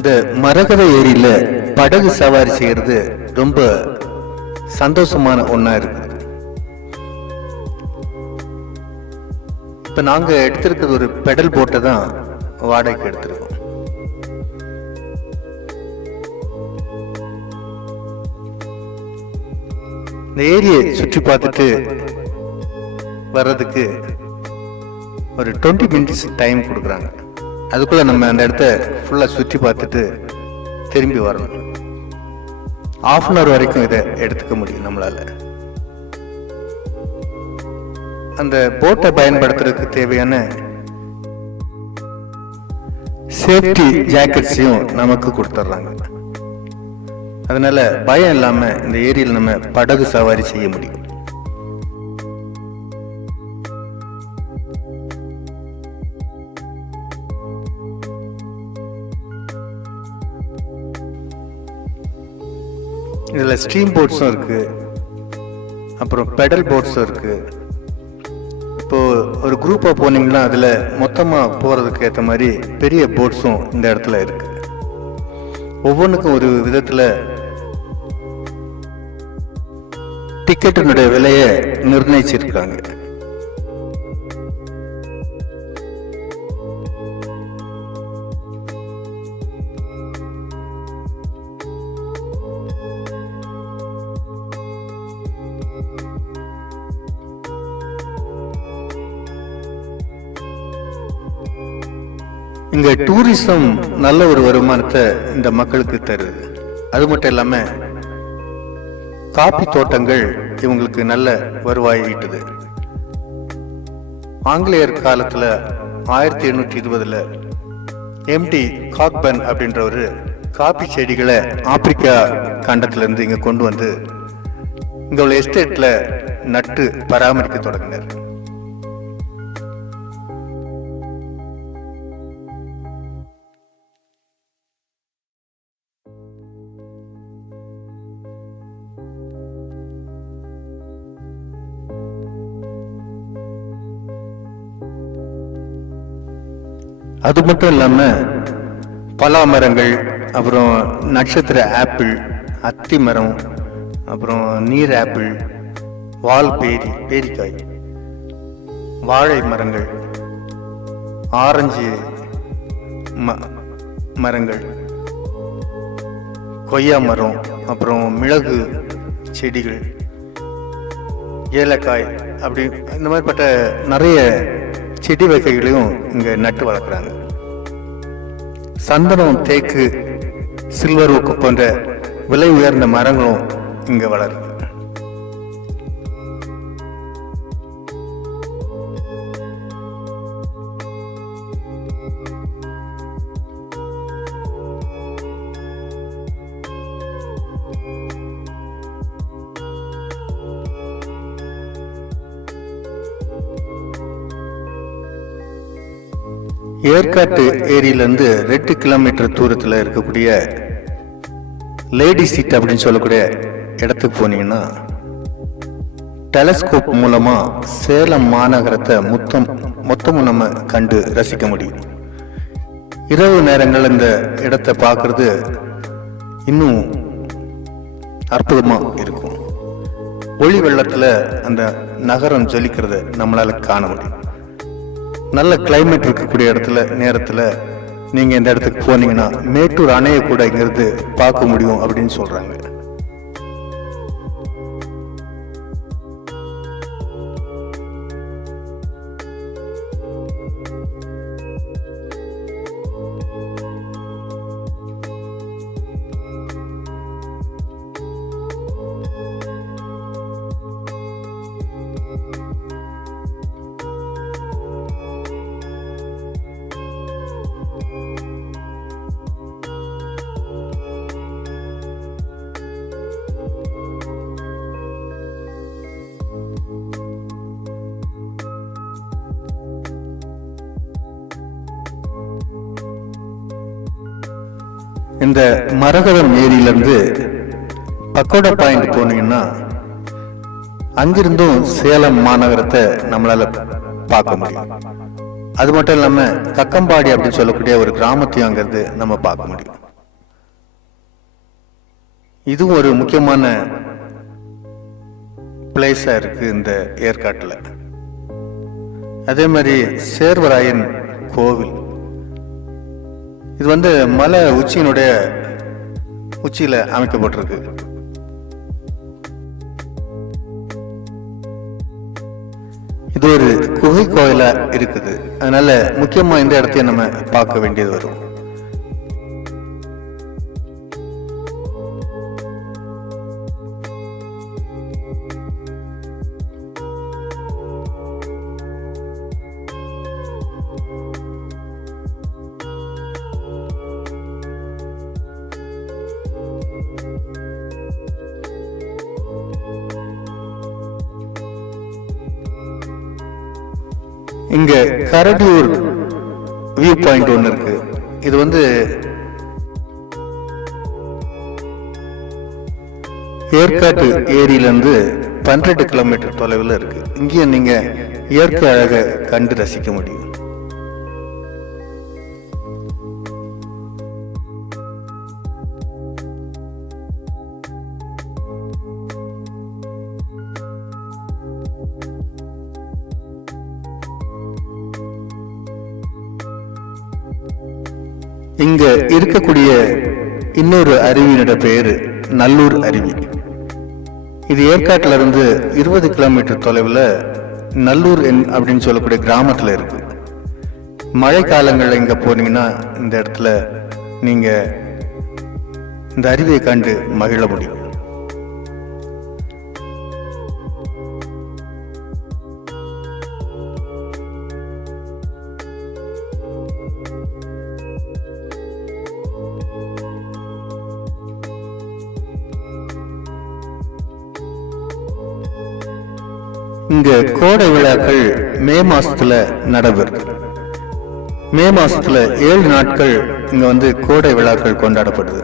இந்த மரகத ஏரியில படகு சவாரி செய்யறது ரொம்ப சந்தோஷமான ஒண்ணா இருக்கு. இப்ப நாங்க எடுத்திருக்கிறது ஒரு பெடல் போட்டை தான் வாடகைக்கு எடுத்திருக்கோம். இந்த ஏரியை சுற்றி பார்த்துட்டு வர்றதுக்கு ஒரு 20 மினிட்ஸ் டைம் கொடுக்குறாங்க. அதுக்குள்ள நம்ம அந்த இடத்த ஃபுல்லா சுற்றி பார்த்துட்டு திரும்பி வரணும். ½ அன் ஹவர் வரைக்கும் இதை எடுத்துக்க முடியும் நம்மளால. அந்த போட்டை பயன்படுத்துறதுக்கு தேவையான சேஃப்டி ஜாக்கெட்ஸையும் நமக்கு கொடுத்துட்றாங்க. அதனால பயம் இல்லாம இந்த ஏரியில் நம்ம படகு சவாரி செய்ய முடியும். இதுல ஸ்ட்ரீம் போட்ஸும் இருக்கு, அப்புறம் பெடல் போட்ஸும் இருக்கு. இப்போ ஒரு குரூப்பா போனீங்கன்னா அதுல மொத்தமா போறதுக்கு ஏற்ற மாதிரி பெரிய போட்ஸும் இந்த இடத்துல இருக்கு. ஒவ்வொன்றுக்கும் ஒரு விதத்துல டிக்கெட்டினுடைய விலையை நிர்ணயிச்சிருக்காங்க. இங்க டூரிசம் நல்ல ஒரு வருமானத்தை இந்த மக்களுக்கு தருது. அது மட்டும் இல்லாம காபி தோட்டங்கள் இவங்களுக்கு நல்ல வருவாய் ஈட்டுது. ஆங்கிலேயர் காலத்துல 1820 எம்டி காக்பர்ன் அப்படின்ற ஒரு காபி செடிகளை ஆப்பிரிக்கா கண்டத்துல இருந்து இங்க கொண்டு வந்து இங்க உள்ள எஸ்டேட்ல நட்டு பராமரிக்க தொடங்கினார். அது மட்டும் இல்லாம பலா மரங்கள், அப்புறம் நட்சத்திர ஆப்பிள், அத்தி மரம், அப்புறம் நீர் ஆப்பிள், வால் பேரிக்காய், வாழை மரங்கள், ஆரஞ்சு மரங்கள், கொய்யா மரம், அப்புறம் மிளகு செடிகள், ஏலக்காய், அப்படி இந்த மாதிரிப்பட்ட நிறைய செடி வகைகளையும் இங்க நட்டு வளர்க்குறாங்க. சந்தனம், தேக்கு, சில்வர் ஓக்கு போன்ற விலை உயர்ந்த மரங்களும் இங்க வளருது. ஏற்காட்டு ஏரியிலிருந்து 2 கிலோமீட்டர் தூரத்தில் இருக்கக்கூடிய லேடி சீட் அப்படின்னு சொல்லக்கூடிய இடத்துக்கு போனீங்கன்னா டெலஸ்கோப் மூலமா சேலம் மாநகரத்தை மொத்தமும் நம்ம கண்டு ரசிக்க முடியும். இரவு நேரங்கள் இந்த இடத்தை பார்க்கறது இன்னும் அற்புதமா இருக்கும். ஒளி வெள்ளத்துல அந்த நகரம் ஜொலிக்கிறத நம்மளால காண முடியும். நல்ல கிளைமேட் இருக்கக்கூடிய நேரத்துல நீங்க இந்த இடத்துக்கு போனீங்கன்னா மேட்டூர் அணையை கூட இங்கிருந்து பார்க்க முடியும் அப்படின்னு சொல்றாங்க. இந்த மரகதம் ஏரியிலிருந்து பக்கோடா பாயிண்ட் போனீங்கன்னா அங்கிருந்தும் சேலம் மாநகரத்தை நம்மளால பார்க்க முடியும். அது மட்டும் இல்லாம கக்கம்பாடி அப்படின்னு சொல்லக்கூடிய ஒரு கிராமத்தையும் அங்கிருந்து நம்ம பார்க்க முடியும். இதுவும் ஒரு முக்கியமான பிளேஸா இருக்கு இந்த ஏற்காட்டில். அதே மாதிரி சேர்வராயன் கோவில், இது மலை உச்சியினுடைய உச்சியில அமைக்கப்பட்டிருக்கு. இது ஒரு குகை கோயிலா இருக்குது. அதனால முக்கியமா இந்த இடத்தையும் நம்ம பார்க்க வேண்டியது வரும். இங்க கரடியூர் வியூ பாயிண்ட் ஒன்று இருக்கு. இது ஏற்காட்டு ஏரியிலிருந்து 12 கிலோமீட்டர் தொலைவில் இருக்கு. இங்கேயும் நீங்க இயற்கை அழகை கண்டு ரசிக்க முடியும். இங்க இருக்கக்கூடிய இன்னொரு அருவியினோட பேரு நல்லூர் அருவி. இது ஏற்காட்டுல இருந்து 20 கிலோமீட்டர் தொலைவில் நல்லூர் அப்படின்னு சொல்லக்கூடிய கிராமத்துல இருக்கு. மழை காலங்கள்ல இங்க போனீங்கன்னா இந்த இடத்துல நீங்க இந்த அருவியை கண்டு மகிழ முடியும். இங்க கோடை விழாக்கள் மே மாசத்துல நடைபெறுது. மே மாசத்துல 7 நாட்கள் இங்க கோடை விழாக்கள் கொண்டாடப்படுது.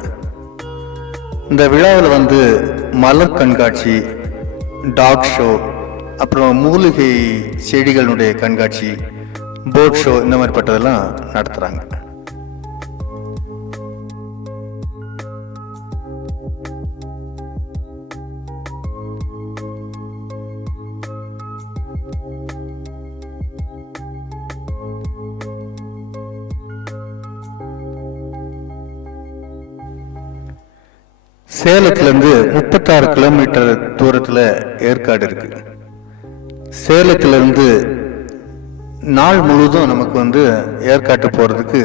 இந்த விழாவில் மலர் கண்காட்சி, டாக் ஷோ, அப்புறம் மூலிகை செடிகளுடைய கண்காட்சி, போட் ஷோ, இந்த மாதிரிப்பட்டதெல்லாம் நடத்துறாங்க. சேலத்திலிருந்து 36 கிலோமீட்டர் தூரத்துல ஏற்காடு இருக்கு. சேலத்திலிருந்து நாள் முழுவதும் நமக்கு ஏற்காட்டு போறதுக்கு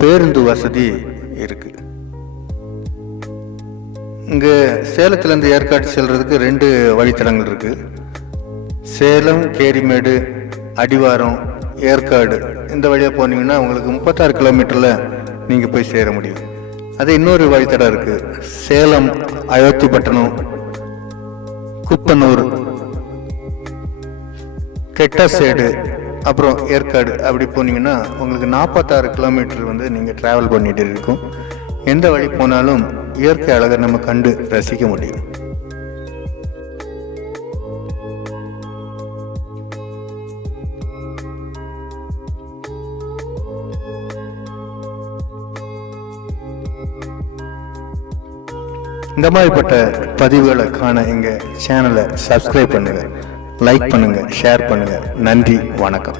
பேருந்து வசதி இருக்கு. இங்க சேலத்திலிருந்து ஏற்காடு செல்றதுக்கு 2 வழித்தடங்கள் இருக்கு. சேலம், கேரிமேடு, அடிவாரம், ஏற்காடு, இந்த வழியா போனீங்கன்னா உங்களுக்கு 36 கிலோமீட்டர்ல நீங்க போய் சேர முடியும். அது இன்னொரு வழித்தடம் இருக்கு. சேலம், அயோத்திப்பட்டினம், குப்பனூர், கெட்டசேடு, அப்புறம் ஏற்காடு அப்படி போனீங்கன்னா உங்களுக்கு 46 கிலோமீட்டர் நீங்க டிராவல் பண்ணிட்டு இருக்கும். எந்த வழி போனாலும் இயற்கை அழகை நம்ம கண்டு ரசிக்க முடியும். இந்த மாதிரிப்பட்ட பதிவுகளை காண எங்க சேனலை சப்ஸ்கிரைப் பண்ணுங்க, லைக் பண்ணுங்க, ஷேர் பண்ணுங்க. நன்றி, வணக்கம்.